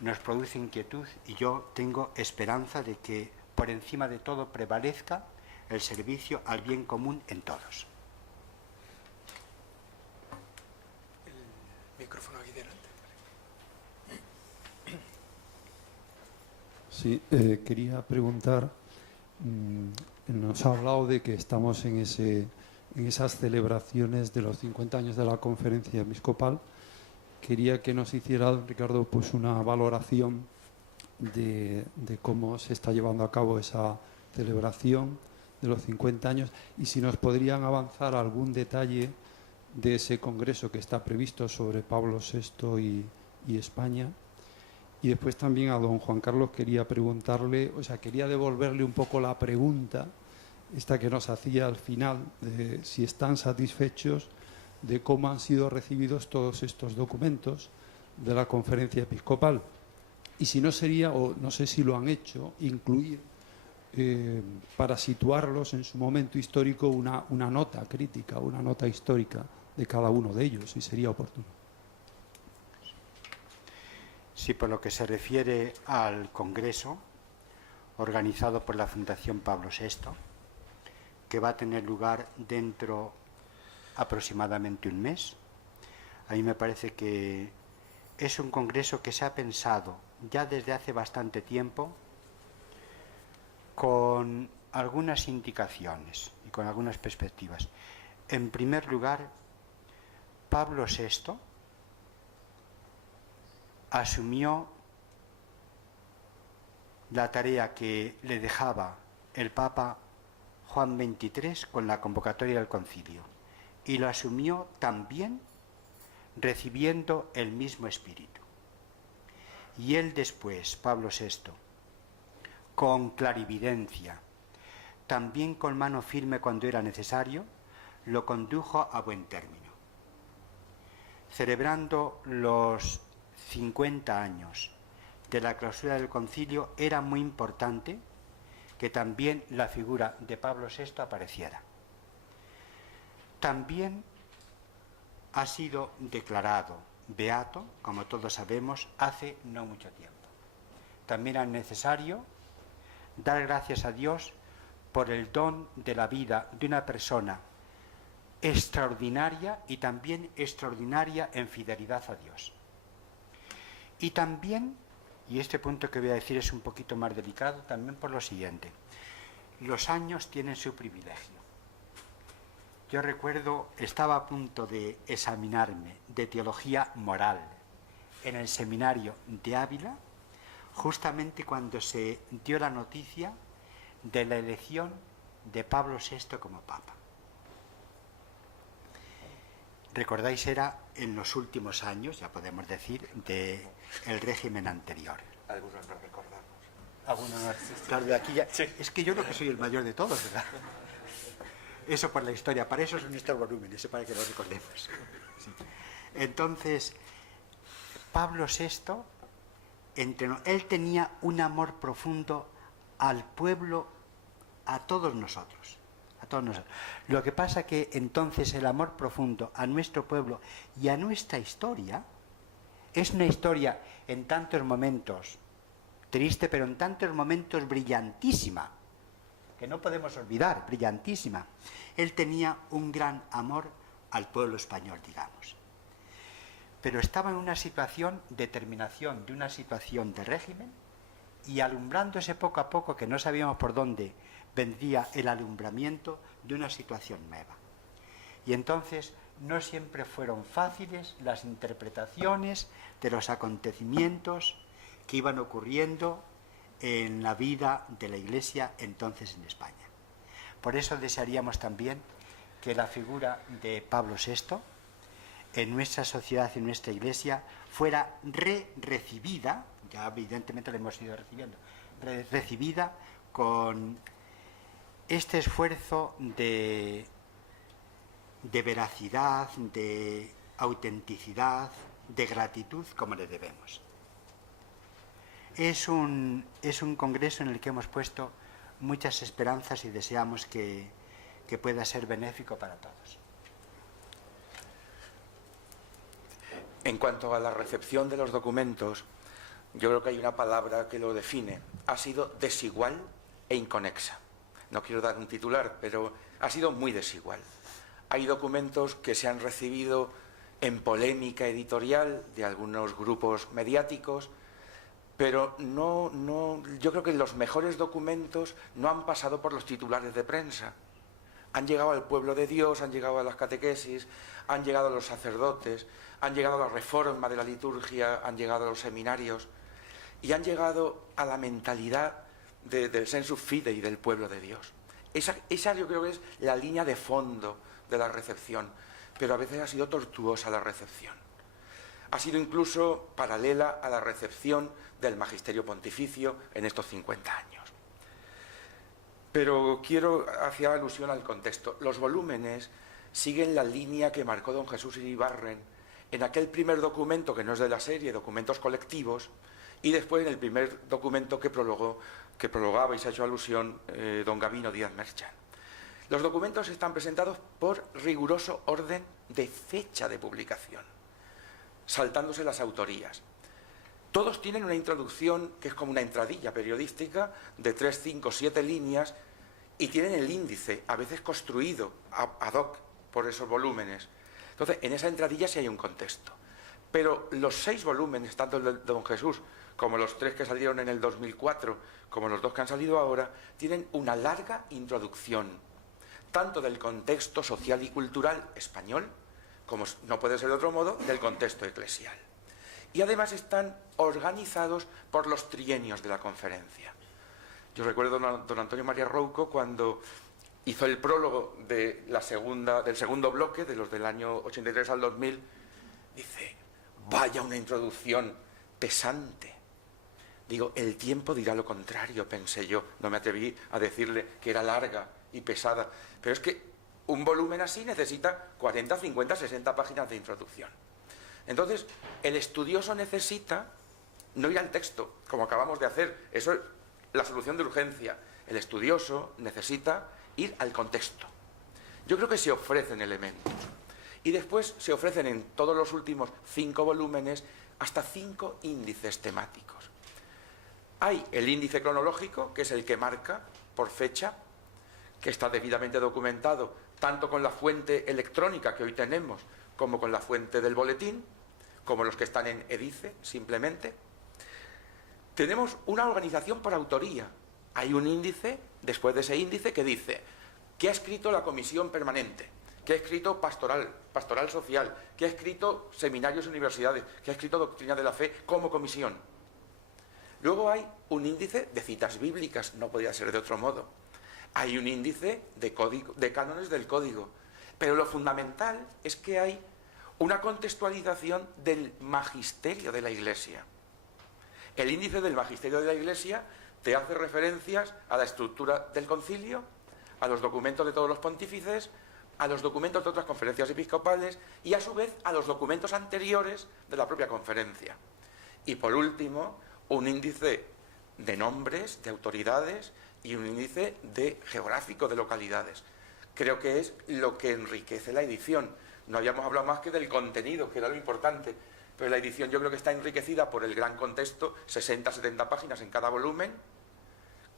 Nos produce inquietud y yo tengo esperanza de que por encima de todo prevalezca el servicio al bien común en todos. El micrófono aquí delante. Sí, quería preguntar, nos ha hablado de que estamos en esas celebraciones de los 50 años de la conferencia episcopal. Quería que nos hiciera, don Ricardo, pues una valoración de cómo se está llevando a cabo esa celebración de los 50 años y si nos podrían avanzar algún detalle de ese congreso que está previsto sobre Pablo VI y España. Y después también a don Juan Carlos quería preguntarle, quería devolverle un poco la pregunta, esta que nos hacía al final, de si están satisfechos de cómo han sido recibidos todos estos documentos de la conferencia episcopal. Y si no sería, o no sé si lo han hecho, incluir para situarlos en su momento histórico una nota crítica, una nota histórica de cada uno de ellos, si sería oportuno. Sí, por lo que se refiere al Congreso organizado por la Fundación Pablo VI, que va a tener lugar dentro aproximadamente un mes, a mí me parece que es un congreso que se ha pensado ya desde hace bastante tiempo con algunas indicaciones y con algunas perspectivas. En primer lugar, Pablo VI asumió la tarea que le dejaba el Papa Juan XXIII con la convocatoria del concilio, y lo asumió también recibiendo el mismo espíritu. Y él después, Pablo VI, con clarividencia, también con mano firme cuando era necesario, lo condujo a buen término. Celebrando los 50 años de la clausura del concilio, era muy importante que también la figura de Pablo VI apareciera. También ha sido declarado beato, como todos sabemos, hace no mucho tiempo. También era necesario dar gracias a Dios por el don de la vida de una persona extraordinaria y también extraordinaria en fidelidad a Dios. Y también, y este punto que voy a decir es un poquito más delicado, también por lo siguiente: los años tienen su privilegio. Yo recuerdo, estaba a punto de examinarme de teología moral en el seminario de Ávila, justamente cuando se dio la noticia de la elección de Pablo VI como Papa. Recordáis, era en los últimos años, ya podemos decir, del régimen anterior. Algunos no recordamos. Algunos no. Claro, de aquí ya. Sí. Es que yo creo que soy el mayor de todos, ¿verdad? Eso por la historia, para eso son estos volúmenes, para que lo recordemos. Sí. Entonces, Pablo VI, él tenía un amor profundo al pueblo, a todos nosotros. A todos nosotros. Lo que pasa que entonces el amor profundo a nuestro pueblo y a nuestra historia es una historia en tantos momentos triste, pero en tantos momentos brillantísima, que no podemos olvidar, brillantísima. Él tenía un gran amor al pueblo español, digamos. Pero estaba en una situación de terminación de una situación de régimen y alumbrándose poco a poco, que no sabíamos por dónde vendría el alumbramiento de una situación nueva. Y entonces no siempre fueron fáciles las interpretaciones de los acontecimientos que iban ocurriendo en la vida de la Iglesia entonces en España. Por eso desearíamos también que la figura de Pablo VI en nuestra sociedad y en nuestra Iglesia fuera recibida, ya evidentemente la hemos ido recibiendo, recibida con este esfuerzo de veracidad, de autenticidad, de gratitud como le debemos. Es un congreso en el que hemos puesto muchas esperanzas y deseamos que pueda ser benéfico para todos. En cuanto a la recepción de los documentos, yo creo que hay una palabra que lo define. Ha sido desigual e inconexa. No quiero dar un titular, pero ha sido muy desigual. Hay documentos que se han recibido en polémica editorial de algunos grupos mediáticos, pero yo creo que los mejores documentos no han pasado por los titulares de prensa. Han llegado al pueblo de Dios, han llegado a las catequesis, han llegado a los sacerdotes, han llegado a la reforma de la liturgia, han llegado a los seminarios y han llegado a la mentalidad del sensus fidei del pueblo de Dios. Esa yo creo que es la línea de fondo de la recepción, pero a veces ha sido tortuosa la recepción. Ha sido incluso paralela a la recepción del magisterio pontificio en estos 50 años. Pero quiero hacer alusión al contexto. Los volúmenes siguen la línea que marcó don Jesús Iribarren en aquel primer documento, que no es de la serie, Documentos Colectivos, y después en el primer documento que prologaba y se ha hecho alusión don Gabino Díaz Merchán. Los documentos están presentados por riguroso orden de fecha de publicación, saltándose las autorías. Todos tienen una introducción que es como una entradilla periodística de 3, 5, 7 líneas y tienen el índice, a veces construido ad hoc por esos volúmenes. Entonces, en esa entradilla sí hay un contexto. Pero los 6 volúmenes, tanto el de don Jesús como los 3 que salieron en el 2004, como los 2 que han salido ahora, tienen una larga introducción, tanto del contexto social y cultural español, como no puede ser de otro modo, del contexto eclesial. Y además están organizados por los trienios de la conferencia. Yo recuerdo a don Antonio María Rouco cuando hizo el prólogo de del segundo bloque, de los del año 83 al 2000, dice, vaya una introducción pesante. Digo, el tiempo dirá lo contrario, pensé yo. No me atreví a decirle que era larga y pesada. Pero es que un volumen así necesita 40, 50, 60 páginas de introducción. Entonces, el estudioso necesita no ir al texto, como acabamos de hacer. Eso es la solución de urgencia. El estudioso necesita ir al contexto. Yo creo que se ofrecen elementos. Y después se ofrecen en todos los últimos 5 volúmenes hasta 5 índices temáticos. Hay el índice cronológico, que es el que marca por fecha, que está debidamente documentado tanto con la fuente electrónica que hoy tenemos como con la fuente del boletín, como los que están en Edice, simplemente. Tenemos una organización por autoría. Hay un índice, después de ese índice, que dice ¿qué ha escrito la comisión permanente? ¿Qué ha escrito pastoral social? ¿Qué ha escrito seminarios y universidades? ¿Qué ha escrito doctrina de la fe como comisión? Luego hay un índice de citas bíblicas, no podía ser de otro modo. Hay un índice de cánones del código. Pero lo fundamental es que hay una contextualización del magisterio de la Iglesia. El índice del magisterio de la Iglesia te hace referencias a la estructura del concilio, a los documentos de todos los pontífices, a los documentos de otras conferencias episcopales y a su vez a los documentos anteriores de la propia conferencia. Y por último, un índice de nombres, de autoridades y un índice geográfico de localidades. Creo que es lo que enriquece la edición. No habíamos hablado más que del contenido, que era lo importante, pero la edición yo creo que está enriquecida por el gran contexto, 60, 70 páginas en cada volumen.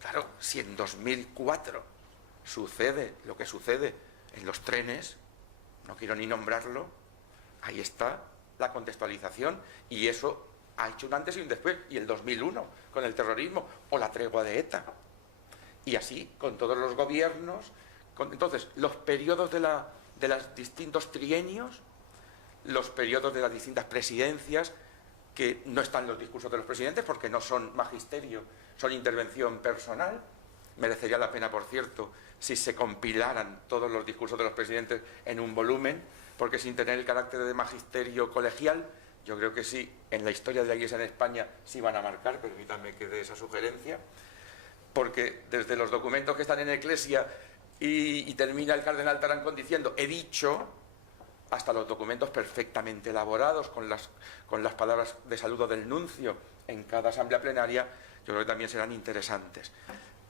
Claro, si en 2004 sucede lo que sucede en los trenes, no quiero ni nombrarlo, ahí está la contextualización y eso ha hecho un antes y un después, y el 2001 con el terrorismo o la tregua de ETA. Y así con todos los gobiernos. Entonces, los periodos de los distintos trienios, los periodos de las distintas presidencias, que no están los discursos de los presidentes porque no son magisterio, son intervención personal. Merecería la pena, por cierto, si se compilaran todos los discursos de los presidentes en un volumen, porque sin tener el carácter de magisterio colegial, yo creo que sí, en la historia de la Iglesia en España sí van a marcar, permítanme que dé esa sugerencia, porque desde los documentos que están en Eclesia y termina el cardenal Tarancón diciendo he dicho, hasta los documentos perfectamente elaborados con las palabras de saludo del nuncio en cada asamblea plenaria, yo creo que también serán interesantes.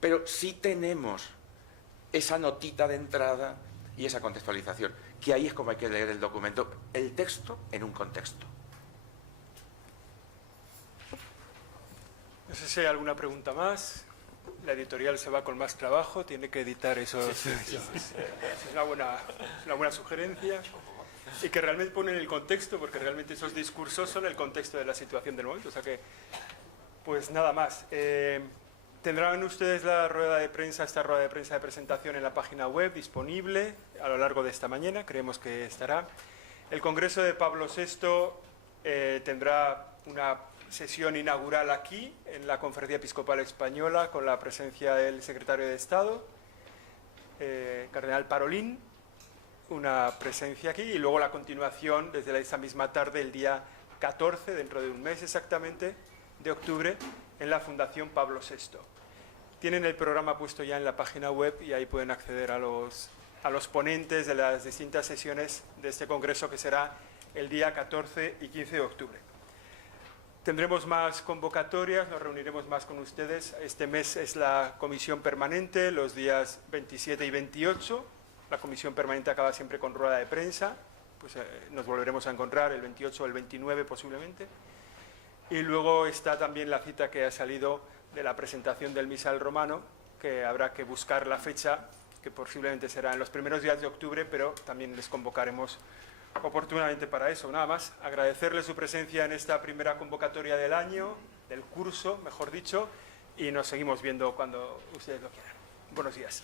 Pero sí tenemos esa notita de entrada y esa contextualización, que ahí es como hay que leer el documento, el texto en un contexto. No sé si hay alguna pregunta más. La editorial se va con más trabajo, tiene que editar esos... Es una buena sugerencia. Y que realmente ponen el contexto, porque realmente esos discursos son el contexto de la situación del momento. O sea que, pues nada más. Tendrán ustedes esta rueda de prensa de presentación en la página web disponible a lo largo de esta mañana, creemos que estará. El Congreso de Pablo VI tendrá una sesión inaugural aquí, en la Conferencia Episcopal Española, con la presencia del Secretario de Estado, Cardenal Parolín, una presencia aquí, y luego la continuación desde esa misma tarde, el día 14, dentro de un mes exactamente, de octubre, en la Fundación Pablo VI. Tienen el programa puesto ya en la página web y ahí pueden acceder a los ponentes de las distintas sesiones de este congreso, que será el día 14 y 15 de octubre. Tendremos más convocatorias, nos reuniremos más con ustedes. Este mes es la comisión permanente, los días 27 y 28. La comisión permanente acaba siempre con rueda de prensa. Pues nos volveremos a encontrar el 28 o el 29 posiblemente. Y luego está también la cita que ha salido de la presentación del misal romano, que habrá que buscar la fecha, que posiblemente será en los primeros días de octubre, pero también les convocaremos oportunamente para eso. Nada más, agradecerles su presencia en esta primera convocatoria del año, del curso, mejor dicho, y nos seguimos viendo cuando ustedes lo quieran. Buenos días.